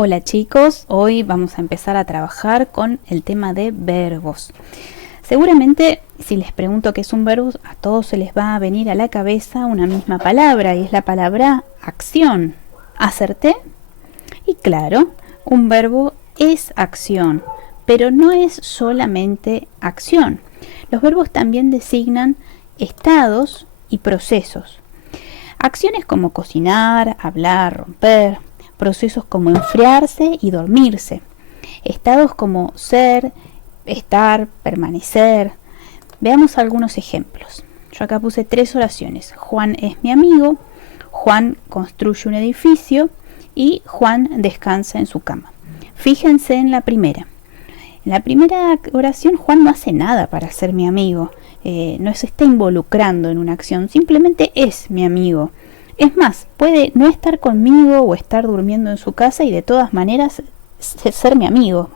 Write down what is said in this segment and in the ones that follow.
Hola chicos, hoy vamos a empezar a trabajar con el tema de verbos. Seguramente si les pregunto qué es un verbo, a todos se les va a venir a la cabeza una misma palabra y es la palabra acción. ¿Acerté? Y claro, un verbo es acción, pero no es solamente acción. Los verbos también designan estados y procesos. Acciones como cocinar, hablar, romper, procesos como enfriarse y dormirse, estados como ser, estar, permanecer. Veamos algunos ejemplos. Yo acá puse 3 oraciones. Juan es mi amigo, Juan construye un edificio y Juan descansa en su cama. Fíjense en la primera. En la primera oración Juan no hace nada para ser mi amigo, no se está involucrando en una acción, simplemente es mi amigo. Es más, puede no estar conmigo o estar durmiendo en su casa y de todas maneras ser mi amigo.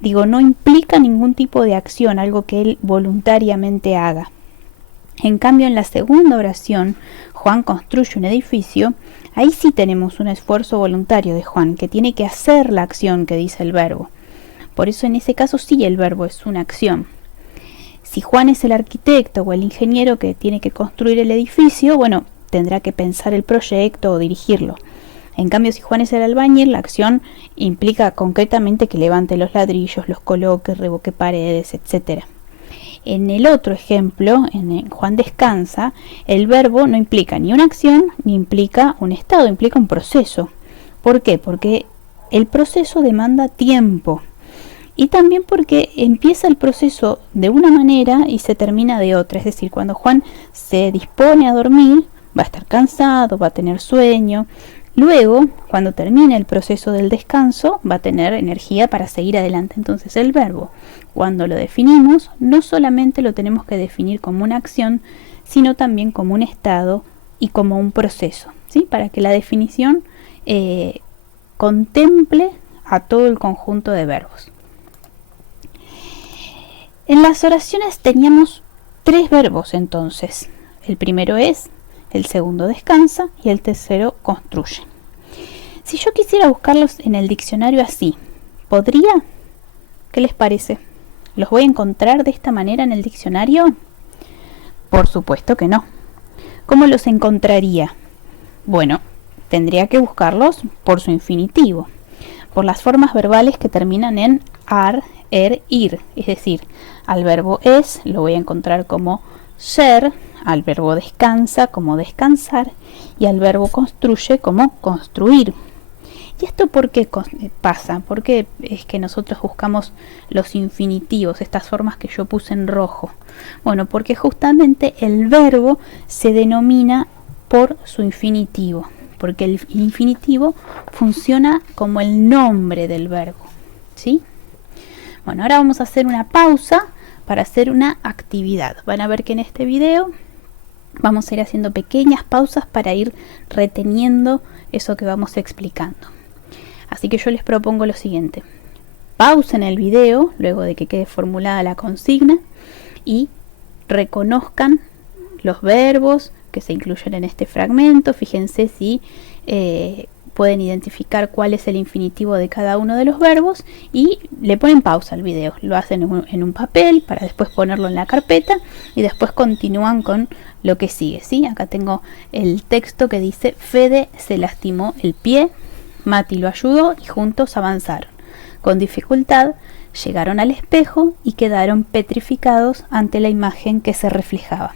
Digo, no implica ningún tipo de acción, algo que él voluntariamente haga. En cambio, en la segunda oración, Juan construye un edificio. Ahí sí tenemos un esfuerzo voluntario de Juan, que tiene que hacer la acción que dice el verbo. Por eso en ese caso sí el verbo es una acción. Si Juan es el arquitecto o el ingeniero que tiene que construir el edificio, bueno, tendrá que pensar el proyecto o dirigirlo. En cambio, si Juan es el albañil, la acción implica concretamente que levante los ladrillos, los coloque, revoque paredes, etc. En el otro ejemplo, en el Juan descansa, el verbo no implica ni una acción ni implica un estado, implica un proceso. ¿Por qué? Porque el proceso demanda tiempo. Y también porque empieza el proceso de una manera y se termina de otra. Es decir, cuando Juan se dispone a dormir, va a estar cansado, va a tener sueño. Luego, cuando termine el proceso del descanso, va a tener energía para seguir adelante. Entonces el verbo, cuando lo definimos, no solamente lo tenemos que definir como una acción, sino también como un estado y como un proceso, ¿sí? Para que la definición contemple a todo el conjunto de verbos. En las oraciones teníamos 3 verbos entonces. El primero es, el segundo descansa y el tercero construye. Si yo quisiera buscarlos en el diccionario así, ¿podría? ¿Qué les parece? ¿Los voy a encontrar de esta manera en el diccionario? Por supuesto que no. ¿Cómo los encontraría? Bueno, tendría que buscarlos por su infinitivo, por las formas verbales que terminan en ar, ir, es decir, al verbo es lo voy a encontrar como ser, al verbo descansa como descansar y al verbo construye como construir. ¿Y esto por qué pasa? ¿Por qué es que nosotros buscamos los infinitivos, estas formas que yo puse en rojo? Bueno, porque justamente el verbo se denomina por su infinitivo, porque el infinitivo funciona como el nombre del verbo, ¿sí? Bueno, ahora vamos a hacer una pausa para hacer una actividad. Van a ver que en este video vamos a ir haciendo pequeñas pausas para ir reteniendo eso que vamos explicando. Así que yo les propongo lo siguiente. Pausen el video luego de que quede formulada la consigna y reconozcan los verbos que se incluyen en este fragmento. Fíjense si pueden identificar cuál es el infinitivo de cada uno de los verbos y le ponen pausa al video. Lo hacen en un papel para después ponerlo en la carpeta y después continúan con lo que sigue, ¿sí? Acá tengo el texto que dice: Fede se lastimó el pie, Mati lo ayudó y juntos avanzaron. Con dificultad llegaron al espejo y quedaron petrificados ante la imagen que se reflejaba.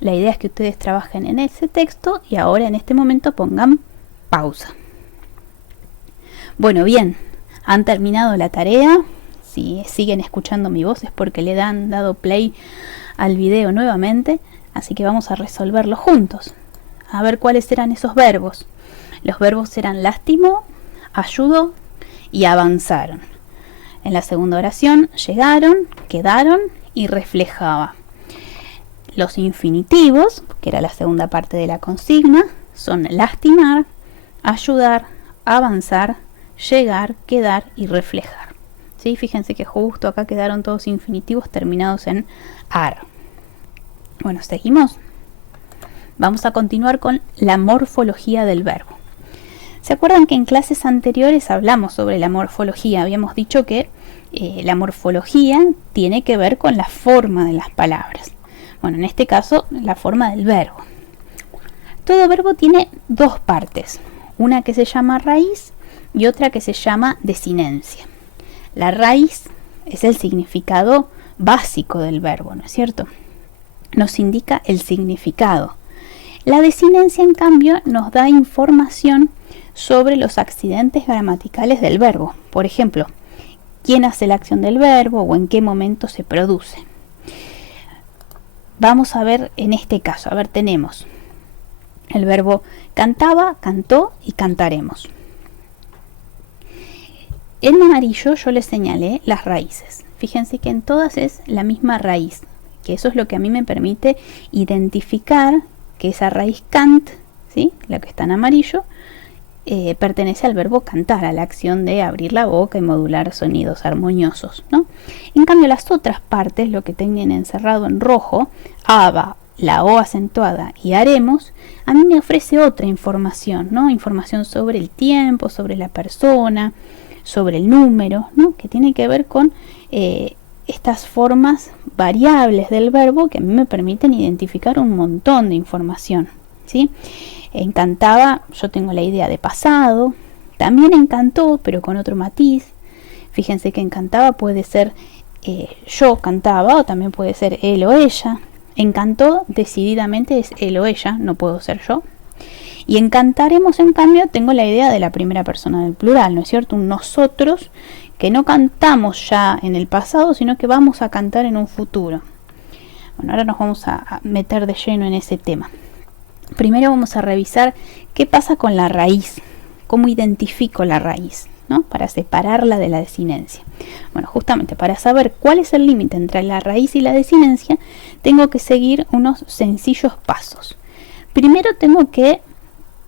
La idea es que ustedes trabajen en ese texto y ahora en este momento pongan pausa. Bueno, bien, han terminado la tarea. Si siguen escuchando mi voz es porque le han dado play al video nuevamente, así que vamos a resolverlo juntos. A ver cuáles eran esos verbos. Los verbos eran lastimó, ayudó y avanzaron. En la segunda oración llegaron, quedaron y reflejaba. Los infinitivos, que era la segunda parte de la consigna, son lastimar, ayudar, avanzar, llegar, quedar y reflejar. ¿Sí? Fíjense que justo acá quedaron todos infinitivos terminados en ar. Bueno, seguimos. Vamos a continuar con la morfología del verbo. ¿Se acuerdan que en clases anteriores hablamos sobre la morfología? Habíamos dicho que la morfología tiene que ver con la forma de las palabras. Bueno, en este caso, la forma del verbo. Todo verbo tiene dos partes, una que se llama raíz y otra que se llama desinencia. La raíz es el significado básico del verbo, ¿no es cierto? Nos indica el significado. La desinencia, en cambio, nos da información sobre los accidentes gramaticales del verbo. Por ejemplo, quién hace la acción del verbo o en qué momento se produce. Vamos a ver en este caso. A ver, tenemos el verbo cantaba, cantó y cantaremos. En amarillo yo les señalé las raíces. Fíjense que en todas es la misma raíz, que eso es lo que a mí me permite identificar que esa raíz cant, ¿sí?, la que está en amarillo, pertenece al verbo cantar, a la acción de abrir la boca y modular sonidos armoniosos, ¿no? En cambio, las otras partes, lo que tienen encerrado en rojo, aba, la o acentuada y haremos, a mí me ofrece otra información, ¿no? Información sobre el tiempo, sobre la persona, sobre el número, ¿no?, que tiene que ver con estas formas variables del verbo que a mí me permiten identificar un montón de información, ¿sí? Encantaba, yo tengo la idea de pasado, también encantó, pero con otro matiz. Fíjense que encantaba puede ser yo cantaba, o también puede ser él o ella. Encantó decididamente es él o ella, no puedo ser yo. Y encantaremos, en cambio, tengo la idea de la primera persona del plural, ¿no es cierto? Un nosotros que no cantamos ya en el pasado, sino que vamos a cantar en un futuro. Bueno, ahora nos vamos a meter de lleno en ese tema. Primero vamos a revisar qué pasa con la raíz, cómo identifico la raíz, ¿no?, para separarla de la desinencia. Bueno, justamente para saber cuál es el límite entre la raíz y la desinencia, tengo que seguir unos sencillos pasos. Primero tengo que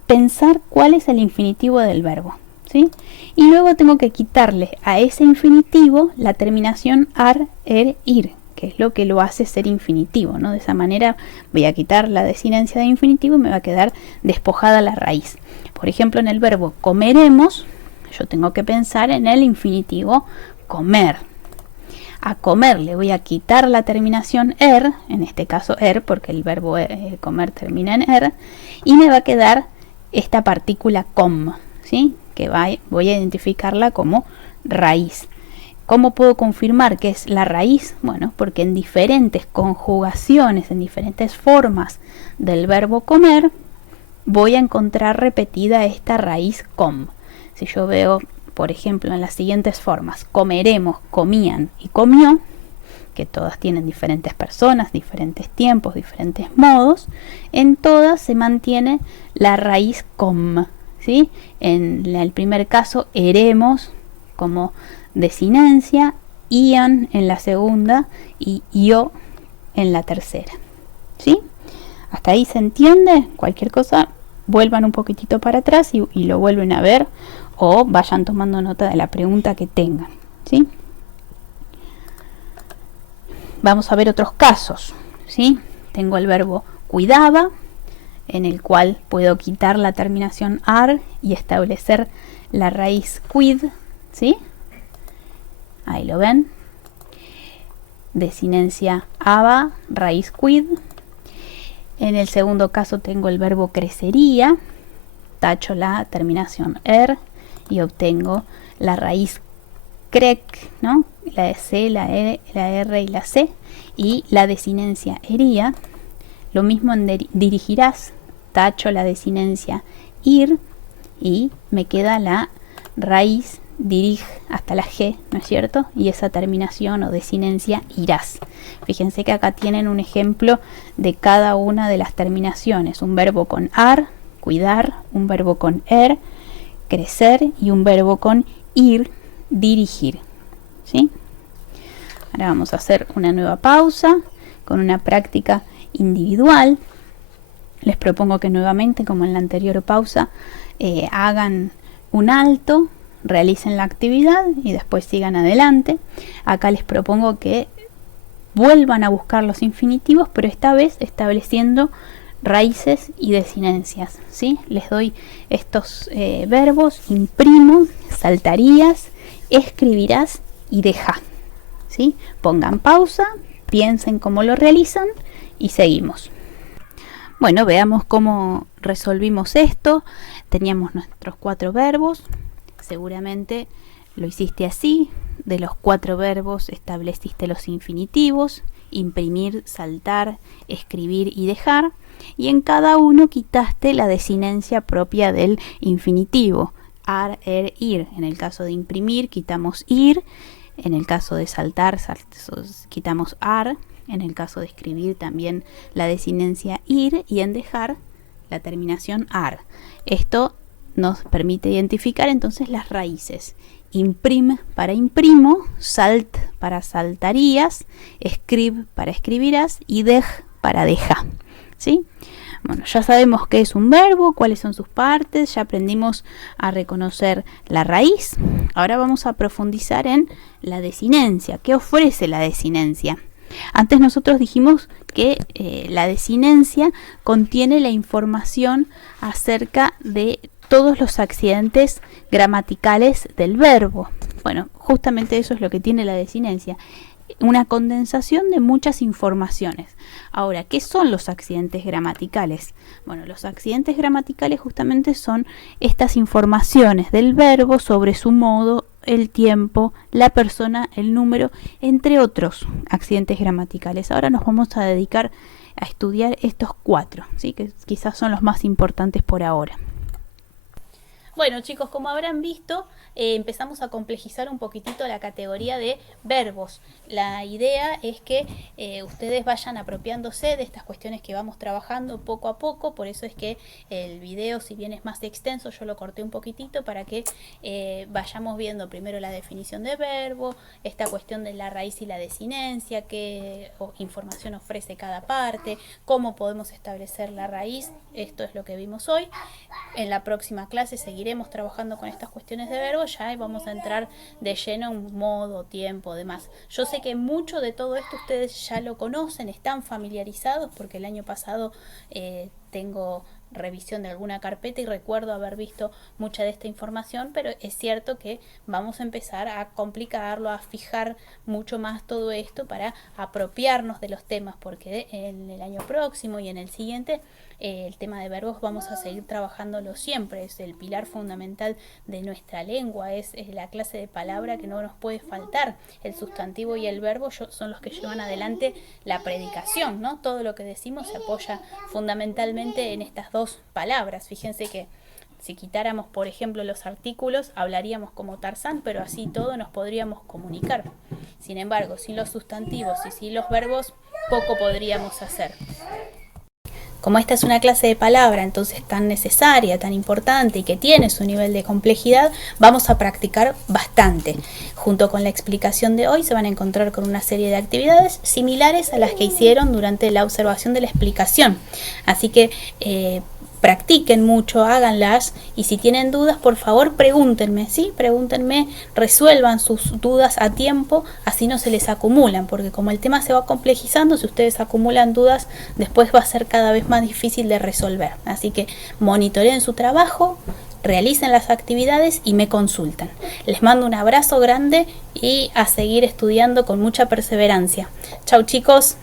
pensar cuál es el infinitivo del verbo, ¿sí? Y luego tengo que quitarle a ese infinitivo la terminación ar, er, ir, que es lo que lo hace ser infinitivo, ¿no? De esa manera voy a quitar la desinencia de infinitivo y me va a quedar despojada la raíz. Por ejemplo, en el verbo comeremos, yo tengo que pensar en el infinitivo comer. A comer le voy a quitar la terminación er, en este caso er, porque el verbo comer termina en er, y me va a quedar esta partícula com, ¿sí?, que voy a identificarla como raíz. ¿Cómo puedo confirmar que es la raíz? Bueno, porque en diferentes conjugaciones, en diferentes formas del verbo comer, voy a encontrar repetida esta raíz com. Si yo veo, por ejemplo, en las siguientes formas, comeremos, comían y comió, que todas tienen diferentes personas, diferentes tiempos, diferentes modos, en todas se mantiene la raíz com, ¿sí? En el primer caso, eremos como desinencia, ian en la segunda y yo en la tercera, ¿sí? ¿Hasta ahí se entiende? Cualquier cosa, vuelvan un poquitito para atrás y lo vuelven a ver, o vayan tomando nota de la pregunta que tengan, ¿sí? Vamos a ver otros casos, ¿sí? Tengo el verbo cuidaba, en el cual puedo quitar la terminación ar y establecer la raíz quid, ¿sí? Ahí lo ven. Desinencia aba, raíz quid. En el segundo caso tengo el verbo crecería, tacho la terminación er y obtengo la raíz crec, ¿no?, la C, la E, la R y la C, y la desinencia ería. Lo mismo en dirigirás, tacho la desinencia ir y me queda la raíz dirig hasta la G, ¿no es cierto? Y esa terminación o desinencia irás. Fíjense que acá tienen un ejemplo de cada una de las terminaciones. Un verbo con ar, cuidar, un verbo con er, crecer, y un verbo con ir, dirigir, ¿sí? Ahora vamos a hacer una nueva pausa con una práctica individual. Les propongo que nuevamente, como en la anterior pausa, hagan un alto, realicen la actividad y después sigan adelante. Acá les propongo que vuelvan a buscar los infinitivos, pero esta vez estableciendo raíces y desinencias, ¿sí? Les doy estos verbos: imprimo, saltarías, escribirás y deja, ¿sí? Pongan pausa, piensen cómo lo realizan y seguimos. Bueno, veamos cómo resolvimos esto. Teníamos nuestros 4 verbos. Seguramente lo hiciste así. De los 4 verbos estableciste los infinitivos: imprimir, saltar, escribir y dejar. Y en cada uno quitaste la desinencia propia del infinitivo: ar, er, ir. En el caso de imprimir quitamos ir. En el caso de saltar quitamos ar. En el caso de escribir también la desinencia ir, y en dejar la terminación ar. Esto nos permite identificar entonces las raíces: imprim para imprimo, salt para saltarías, escrib para escribirás y dej para deja, ¿sí? Bueno, ya sabemos qué es un verbo, cuáles son sus partes, ya aprendimos a reconocer la raíz. Ahora vamos a profundizar en la desinencia. ¿Qué ofrece la desinencia? Antes nosotros dijimos que la desinencia contiene la información acerca de todos los accidentes gramaticales del verbo. Bueno, justamente eso es lo que tiene la desinencia: una condensación de muchas informaciones. Ahora, ¿qué son los accidentes gramaticales? Bueno, los accidentes gramaticales justamente son estas informaciones del verbo sobre su modo, el tiempo, la persona, el número, entre otros accidentes gramaticales. Ahora nos vamos a dedicar a estudiar estos 4, ¿sí? Que quizás son los más importantes por ahora. Bueno, chicos, como habrán visto, empezamos a complejizar un poquitito la categoría de verbos. La idea es que ustedes vayan apropiándose de estas cuestiones que vamos trabajando poco a poco. Por eso es que el video, si bien es más extenso, yo lo corté un poquitito para que vayamos viendo primero la definición de verbo, esta cuestión de la raíz y la desinencia, qué información ofrece cada parte, cómo podemos establecer la raíz. Esto es lo que vimos hoy. En la próxima clase seguiremos trabajando con estas cuestiones de verbo ya, y vamos a entrar de lleno en modo, tiempo, demás. Yo sé que mucho de todo esto ustedes ya lo conocen, están familiarizados, porque el año pasado tengo revisión de alguna carpeta y recuerdo haber visto mucha de esta información, pero es cierto que vamos a empezar a complicarlo, a fijar mucho más todo esto para apropiarnos de los temas, porque en el año próximo y en el siguiente el tema de verbos vamos a seguir trabajándolo siempre. Es el pilar fundamental de nuestra lengua, es la clase de palabra que no nos puede faltar. El sustantivo y el verbo son los que llevan adelante la predicación, ¿no? Todo lo que decimos se apoya fundamentalmente en estas dos palabras. Fíjense que si quitáramos, por ejemplo, los artículos, hablaríamos como Tarzán, pero así todo nos podríamos comunicar. Sin embargo, sin los sustantivos y sin los verbos, poco podríamos hacer. Como esta es una clase de palabra, entonces tan necesaria, tan importante y que tiene su nivel de complejidad, vamos a practicar bastante. Junto con la explicación de hoy se van a encontrar con una serie de actividades similares a las que hicieron durante la observación de la explicación. Así que practiquen mucho, háganlas, y si tienen dudas, por favor pregúntenme, ¿sí? Pregúntenme, resuelvan sus dudas a tiempo, así no se les acumulan, porque como el tema se va complejizando, si ustedes acumulan dudas, después va a ser cada vez más difícil de resolver. Así que monitoreen su trabajo, realicen las actividades y me consultan. Les mando un abrazo grande y a seguir estudiando con mucha perseverancia. Chau, chicos.